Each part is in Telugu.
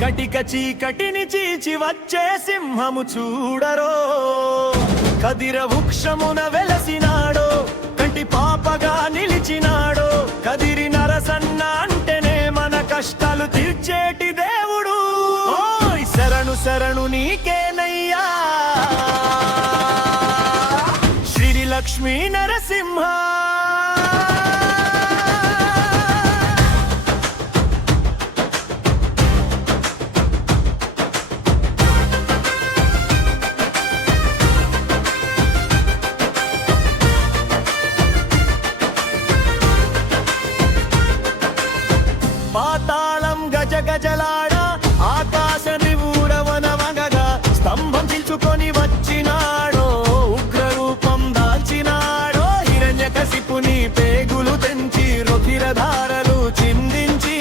కటిక చీకటిని చీల్చి వచ్చే సింహము చూడరో కదిర వృక్షమున వెలసినాడో కంటి పాపగా నిలిచినాడో కదిరి నరసన్న అంటేనే మన కష్టాలు తీర్చేటి దేవుడు ఓయ్ శరణు శరణు నీకేనయ్యా శ్రీ లక్ష్మీ నరసింహ పాతాళం గజ గజలాడ ఆకాశని ఊరవనవగగా స్తంభం చిల్చుకొని వచ్చినాడో ఉగ్ర రూపం దాల్చినాడో హిరణ్యకశిపుని పేగులు తెంచి రుధిరధారలు చిందించి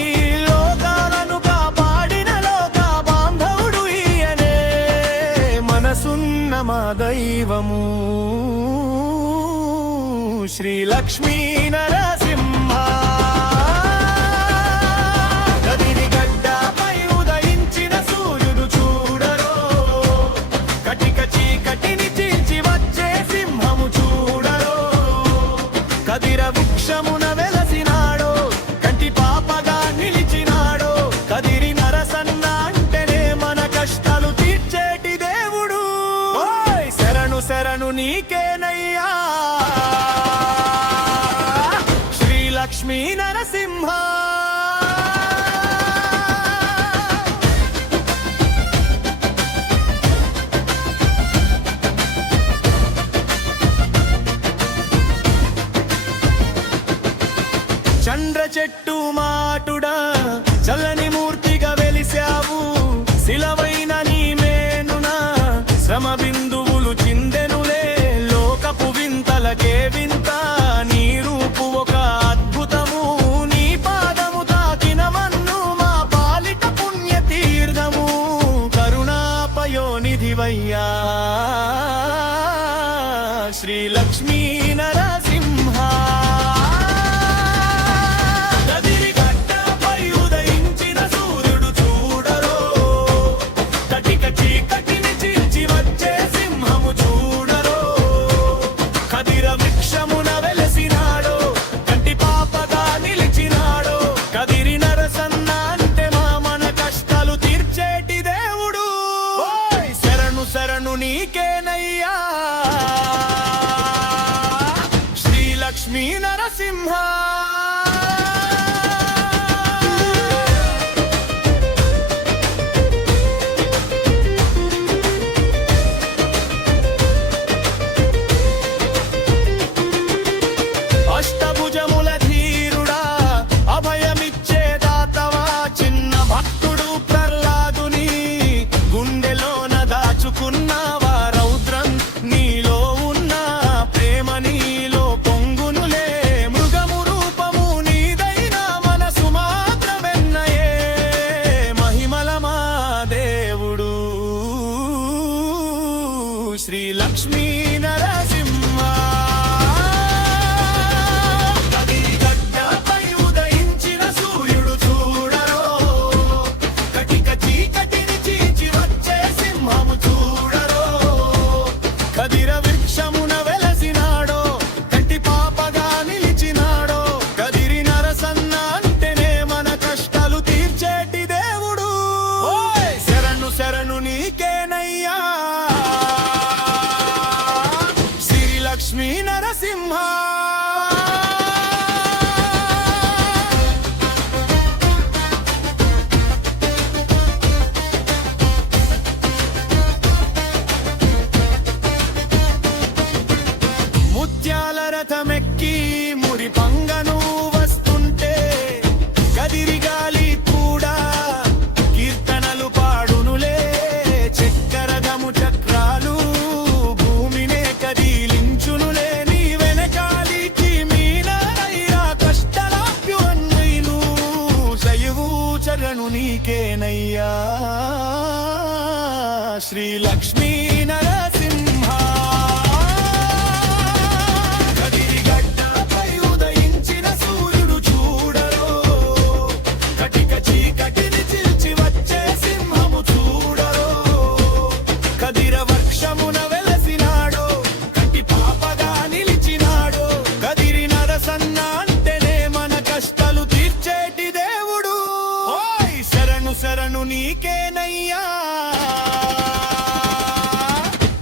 లోకాలను కాపాడిన లోక బాంధవుడు ఈయనే మనసున్న మా దైవము శ్రీ లక్ష్మీ నరసింహ కదిర వృక్షమున వెలసినాడో కంటి పాపగా నిలిచినాడో కదిరి నరసన్న అంటేనే మన కష్టాలు తీర్చేటి దేవుడు ఓయ్ శరణు శరణు నీకేనయ్యా శ్రీ లక్ష్మీ నరసింహ చంద్ర చెట్టు మాటుడా చల్లని మూర్తిగా వెలిసావు శిలవైన నీ మేనున శ్రమ బిందువులు చిందెనులే లోకపు వింతలకే వింత నీ రూపు ఒక అద్భుతము నీ పాదము తాకిన మన్ను మా పాలిట పుణ్య తీర్థము కరుణాపయోనిధివయ్యా శ్రీ లక్ష్మీ నరసింహ వృక్షమున వెలసినాడో కంటి పాపగా నిలిచినాడో కదిరి నరసన్న అంటే మన కష్టాలు తీర్చేటి దేవుడు ఓయ్ శరణు శరణు నీకేనయ్యా శ్రీ లక్ష్మీ నరసింహ అష్టభుజముల ధీరుడా అభయమిచ్చే దాతవా చిన్న భక్తుడు ప్రహ్లాదుని గుండెలోన దాచుకున్నావా రౌద్రం నీలో ఉన్న ప్రేమ నీలో పొంగునులే మృగము రూపము నీదైనా మనసు మాత్రమెన్నయే మహిమల మా దేవుడు శ్రీ లక్ష్మీ నరసింహ కదిర వృక్షమున వెలసినాడో కంటి పాపగా నిలిచినాడో కదిరి నరసన్న అంటేనే మన కష్టాలు తీర్చేటి దేవుడు ఓయ్ శరణు శరణు నీకేనయ్యా శ్రీ లక్ష్మీ నరసింహ ముత్యాల రథమెక్కి మురి పంగను వస్తుంటే కదిరి గాలి కూడా కీర్తనలు పాడునులే చక్రరథము చక్రాలు భూమినే కదిలించునులే నీ వెనకాలికి మీనయ్యా కష్టలాప్యువన్నైను సయువు చరణు నీకేనయ్యా శ్రీ లక్ష్మీ నరసింహ చీకటిని చీల్చి వచ్చే శరణు నీకేనయ్యా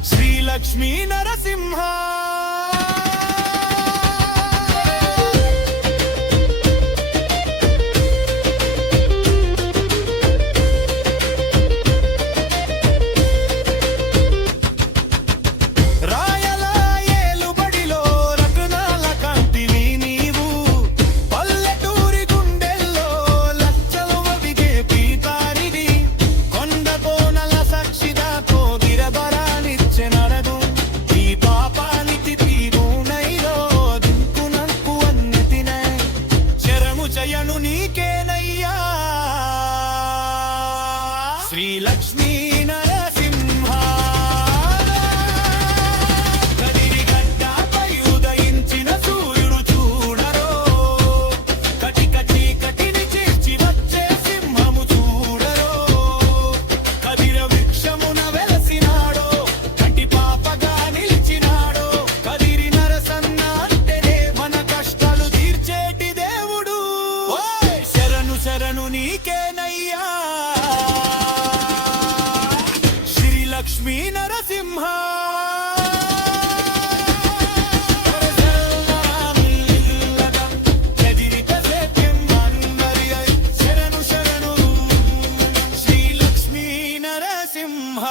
శ్రీ లక్ష్మీ నరసింహ జయను నీకేనయ్యా శ్రీ లక్ష్మీ నరసింహ కదిరిగడ్డపై ఉదయించిన సూర్యుడు చూడరో కటిక చీకటిని చేర్చి వచ్చే సింహము చూడరో కదిర వృక్షమున వెలసినాడో కటి పాపగా నిలిచినాడో కదిరి నరసన్న అంటేనే మన కష్టాలు తీర్చేటి దేవుడు శరణు నీకేనయ్యా శ్రీ లక్ష్మీ నరసింహ శరణు శ్రీ లక్ష్మీ నరసింహ